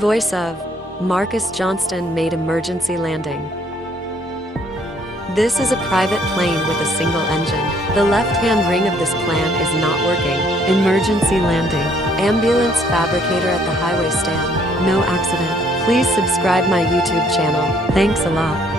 Voice of Marcus Johnston made emergency landing. This is a private plane with a single engine. The left-hand ring of this plan is not working. Emergency landing. Ambulance fabricator at the highway stand. No accident. Please subscribe my YouTube channel. Thanks a lot.